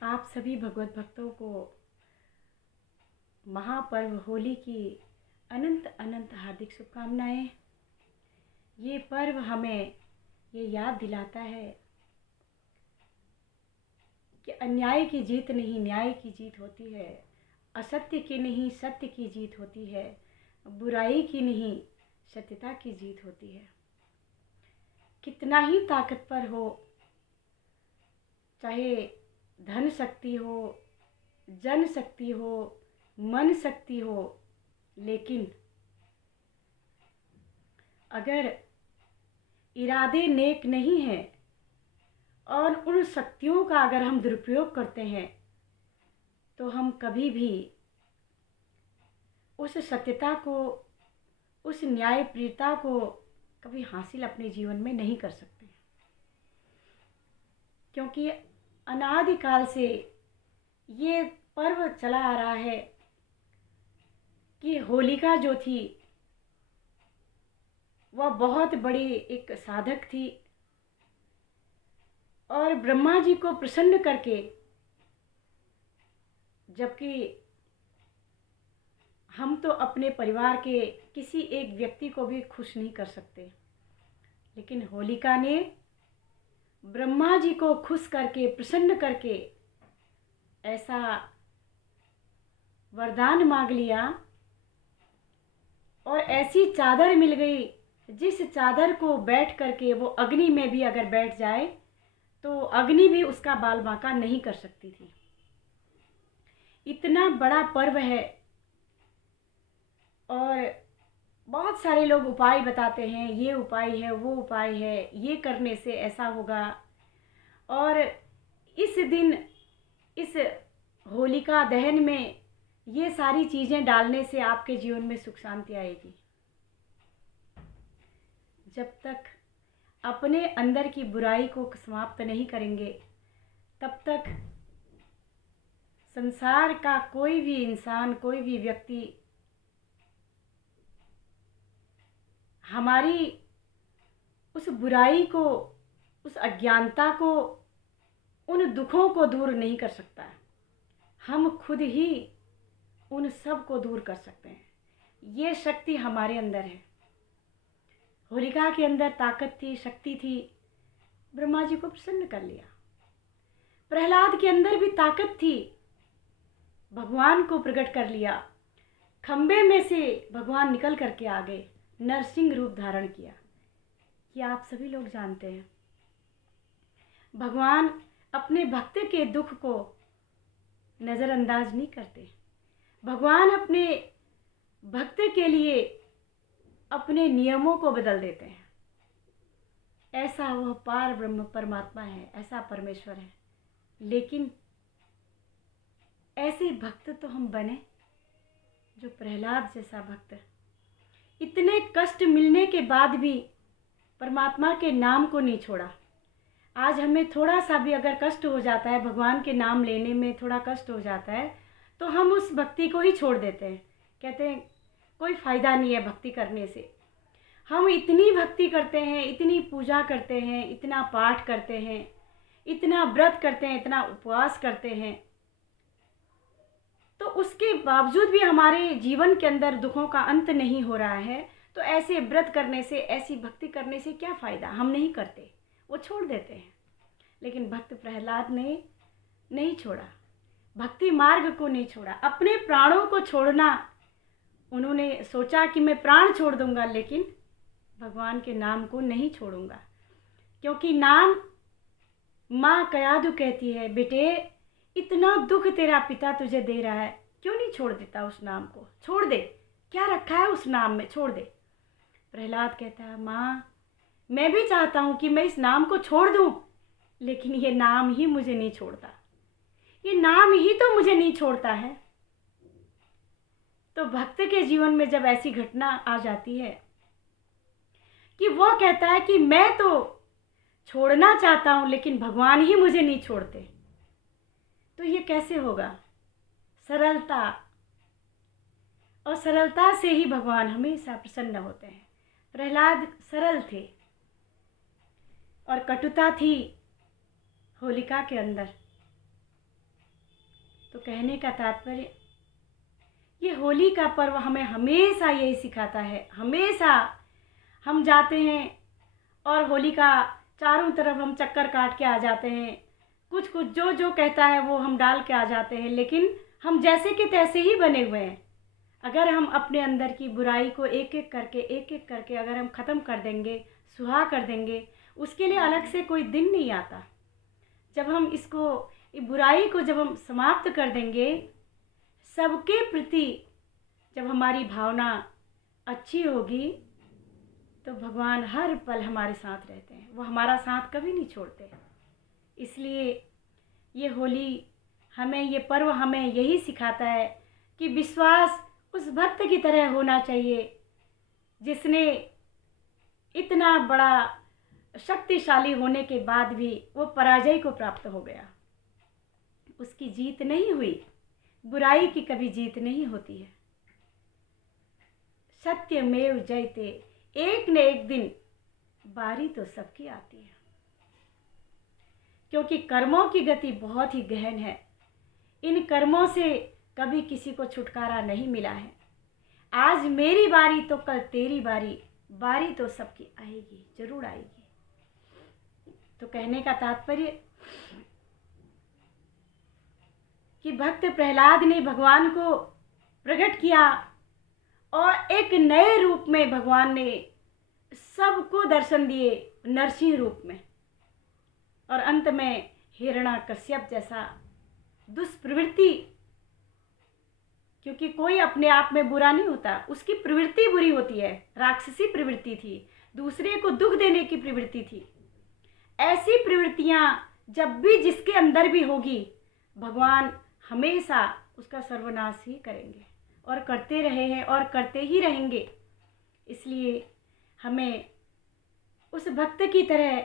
आप सभी भगवत भक्तों को महापर्व होली की अनंत अनंत हार्दिक शुभकामनाएं। ये पर्व हमें ये याद दिलाता है कि अन्याय की जीत नहीं न्याय की जीत होती है, असत्य की नहीं सत्य की जीत होती है, बुराई की नहीं सत्यता की जीत होती है। कितना ही ताकतवर हो, चाहे धन शक्ति हो, जन शक्ति हो, मन शक्ति हो, लेकिन अगर इरादे नेक नहीं हैं और उन शक्तियों का अगर हम दुरुपयोग करते हैं तो हम कभी भी उस सत्यता को, उस न्यायप्रियता को कभी हासिल अपने जीवन में नहीं कर सकते। क्योंकि अनादिकाल से ये पर्व चला आ रहा है कि होलिका जो थी वह बहुत बड़ी एक साधक थी और ब्रह्मा जी को प्रसन्न करके, जबकि हम तो अपने परिवार के किसी एक व्यक्ति को भी खुश नहीं कर सकते, लेकिन होलिका ने ब्रह्मा जी को खुश करके, प्रसन्न करके ऐसा वरदान मांग लिया और ऐसी चादर मिल गई जिस चादर को बैठ करके वो अग्नि में भी अगर बैठ जाए तो अग्नि भी उसका बाल बांका नहीं कर सकती थी। इतना बड़ा पर्व है और बहुत सारे लोग उपाय बताते हैं, ये उपाय है, वो उपाय है, ये करने से ऐसा होगा। और इस दिन इस होलिका दहन में ये सारी चीज़ें डालने से आपके जीवन में सुख शांति आएगी। जब तक अपने अंदर की बुराई को समाप्त नहीं करेंगे तब तक संसार का कोई भी इंसान, कोई भी व्यक्ति हमारी उस बुराई को, उस अज्ञानता को, उन दुखों को दूर नहीं कर सकता है। हम खुद ही उन सब को दूर कर सकते हैं। ये शक्ति हमारे अंदर है। होलिका के अंदर ताकत थी, शक्ति थी, ब्रह्मा जी को प्रसन्न कर लिया। प्रहलाद के अंदर भी ताकत थी, भगवान को प्रकट कर लिया। खंबे में से भगवान निकल करके आ गए, नरसिंह रूप धारण किया। ये आप सभी लोग जानते हैं। भगवान अपने भक्त के दुख को नज़रअंदाज नहीं करते। भगवान अपने भक्त के लिए अपने नियमों को बदल देते हैं। ऐसा वह पार ब्रह्म परमात्मा है, ऐसा परमेश्वर है। लेकिन ऐसे भक्त तो हम बने जो प्रहलाद जैसा भक्त, इतने कष्ट मिलने के बाद भी परमात्मा के नाम को नहीं छोड़ा। आज हमें थोड़ा सा भी अगर कष्ट हो जाता है, भगवान के नाम लेने में थोड़ा कष्ट हो जाता है, तो हम उस भक्ति को ही छोड़ देते हैं। कहते हैं कोई फ़ायदा नहीं है भक्ति करने से। हम इतनी भक्ति करते हैं, इतनी पूजा करते हैं, इतना पाठ करते हैं, इतना व्रत करते हैं, इतना उपवास करते हैं, तो उसके बावजूद भी हमारे जीवन के अंदर दुखों का अंत नहीं हो रहा है। तो ऐसे व्रत करने से, ऐसी भक्ति करने से क्या फ़ायदा? हम नहीं करते, वो छोड़ देते हैं। लेकिन भक्त प्रहलाद ने नहीं छोड़ा, भक्ति मार्ग को नहीं छोड़ा, अपने प्राणों को छोड़ना। उन्होंने सोचा कि मैं प्राण छोड़ दूंगा, लेकिन भगवान के नाम को नहीं छोड़ूंगा। क्योंकि नाम, माँ कयादु कहती है, बेटे इतना दुख तेरा पिता तुझे दे रहा है, क्यों नहीं छोड़ देता उस नाम को? छोड़ दे, क्या रखा है उस नाम में, छोड़ दे। प्रहलाद कहता है, माँ मैं भी चाहता हूँ कि मैं इस नाम को छोड़ दूँ, लेकिन ये नाम ही मुझे नहीं छोड़ता, ये नाम ही तो मुझे नहीं छोड़ता है। तो भक्त के जीवन में जब ऐसी घटना आ जाती है कि वो कहता है कि मैं तो छोड़ना चाहता हूँ लेकिन भगवान ही मुझे नहीं छोड़ते, तो ये कैसे होगा? सरलता, और सरलता से ही भगवान हमेशा प्रसन्न होते हैं। प्रहलाद सरल थे और कटुता थी होलिका के अंदर, तो कहने का तात्पर्य, ये होली का पर्व हमें हमेशा यही सिखाता है। हमेशा हम जाते हैं और होली का चारों तरफ हम चक्कर काट के आ जाते हैं, कुछ कुछ जो जो कहता है वो हम डाल के आ जाते हैं, लेकिन हम जैसे के तैसे ही बने हुए हैं। अगर हम अपने अंदर की बुराई को एक एक करके अगर हम ख़त्म कर देंगे, सुहा कर देंगे, उसके लिए अलग से कोई दिन नहीं आता। जब हम बुराई को जब हम समाप्त कर देंगे, सबके प्रति जब हमारी भावना अच्छी होगी, तो भगवान हर पल हमारे साथ रहते हैं। वो हमारा साथ कभी नहीं छोड़ते। इसलिए ये होली हमें, ये पर्व हमें यही सिखाता है कि विश्वास उस भक्त की तरह होना चाहिए जिसने इतना बड़ा शक्तिशाली होने के बाद भी वो पराजय को प्राप्त हो गया। उसकी जीत नहीं हुई। बुराई की कभी जीत नहीं होती है। सत्यमेव जयते, एक न एक दिन बारी तो सबकी आती है, क्योंकि कर्मों की गति बहुत ही गहन है। इन कर्मों से कभी किसी को छुटकारा नहीं मिला है। आज मेरी बारी तो कल तेरी बारी, बारी तो सबकी आएगी, जरूर आएगी। तो कहने का तात्पर्य कि भक्त प्रहलाद ने भगवान को प्रकट किया और एक नए रूप में भगवान ने सबको दर्शन दिए, नरसिंह रूप में। और अंत में हिरण्याकश्यप जैसा दुष्प्रवृत्ति, क्योंकि कोई अपने आप में बुरा नहीं होता, उसकी प्रवृत्ति बुरी होती है। राक्षसी प्रवृत्ति थी, दूसरे को दुख देने की प्रवृत्ति थी। ऐसी प्रवृत्तियां जब भी जिसके अंदर भी होगी, भगवान हमेशा उसका सर्वनाश ही करेंगे और करते रहे हैं और करते ही रहेंगे। इसलिए हमें उस भक्त की तरह,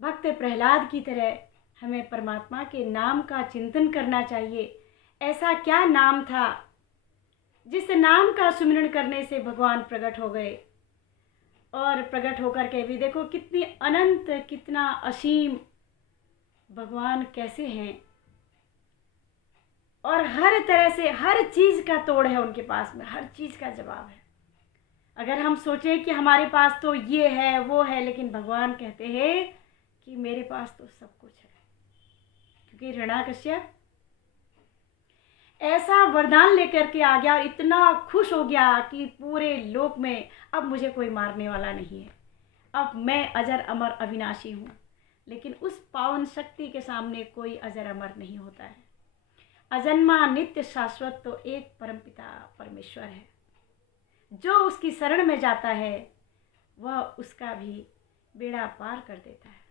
भक्त प्रहलाद की तरह हमें परमात्मा के नाम का चिंतन करना चाहिए। ऐसा क्या नाम था जिस नाम का सुमिरन करने से भगवान प्रकट हो गए, और प्रकट होकर के भी देखो कितनी अनंत, कितना असीम भगवान कैसे हैं। और हर तरह से हर चीज़ का तोड़ है उनके पास में, हर चीज़ का जवाब है। अगर हम सोचें कि हमारे पास तो ये है वो है, लेकिन भगवान कहते हैं कि मेरे पास तो सब कुछ है। क्योंकि हिरण्याकश्यप ऐसा वरदान लेकर के आ गया और इतना खुश हो गया कि पूरे लोक में अब मुझे कोई मारने वाला नहीं है, अब मैं अजर अमर अविनाशी हूँ। लेकिन उस पावन शक्ति के सामने कोई अजर अमर नहीं होता है। अजन्मा नित्य शाश्वत तो एक परमपिता परमेश्वर है। जो उसकी शरण में जाता है वह उसका भी बेड़ा पार कर देता है।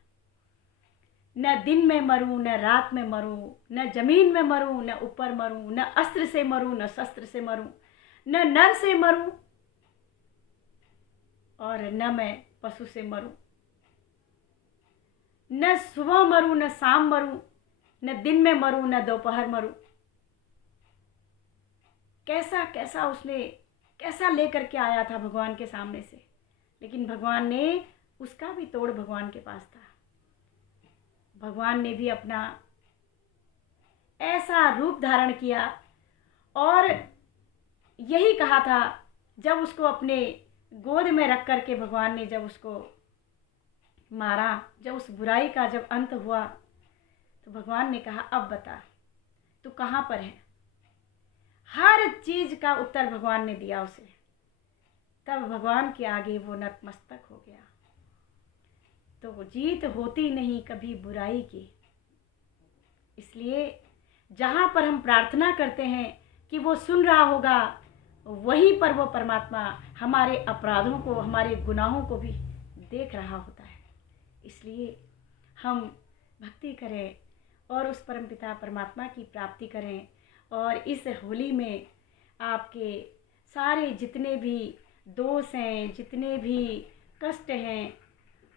न दिन में मरूं, न रात में मरूं, न जमीन में मरूं, न ऊपर मरूं, न अस्त्र से मरूं, न शस्त्र से मरूं, न नर से मरूं और न मैं पशु से मरूं, न सुबह मरूं, न शाम मरूं, न दिन में मरूं, न दोपहर मरूं। कैसा कैसा उसने कैसा लेकर के आया था भगवान के सामने से, लेकिन भगवान ने उसका भी तोड़ भगवान के पास था। भगवान ने भी अपना ऐसा रूप धारण किया और यही कहा था, जब उसको अपने गोद में रख कर के भगवान ने जब उसको मारा, जब उस बुराई का जब अंत हुआ, तो भगवान ने कहा अब बता तू कहाँ पर है। हर चीज का उत्तर भगवान ने दिया उसे। तब भगवान के आगे वो नतमस्तक हो गया। तो जीत होती नहीं कभी बुराई की। इसलिए जहाँ पर हम प्रार्थना करते हैं कि वो सुन रहा होगा, वहीं पर वो परमात्मा हमारे अपराधों को, हमारे गुनाहों को भी देख रहा होता है। इसलिए हम भक्ति करें और उस परमपिता परमात्मा की प्राप्ति करें। और इस होली में आपके सारे जितने भी दोष हैं, जितने भी कष्ट हैं,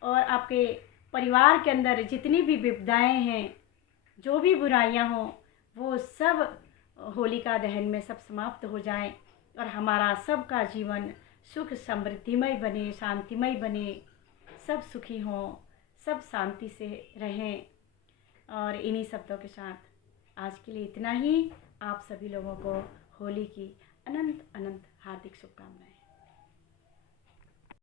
और आपके परिवार के अंदर जितनी भी विपदाएं हैं, जो भी बुराइयां हों, वो सब होलिका दहन में सब समाप्त हो जाएं और हमारा सबका जीवन सुख समृद्धिमय बने, शांतिमय बने, सब सुखी हों, सब शांति से रहें। और इन्हीं शब्दों के साथ आज के लिए इतना ही। आप सभी लोगों को होली की अनंत अनंत हार्दिक शुभकामनाएं।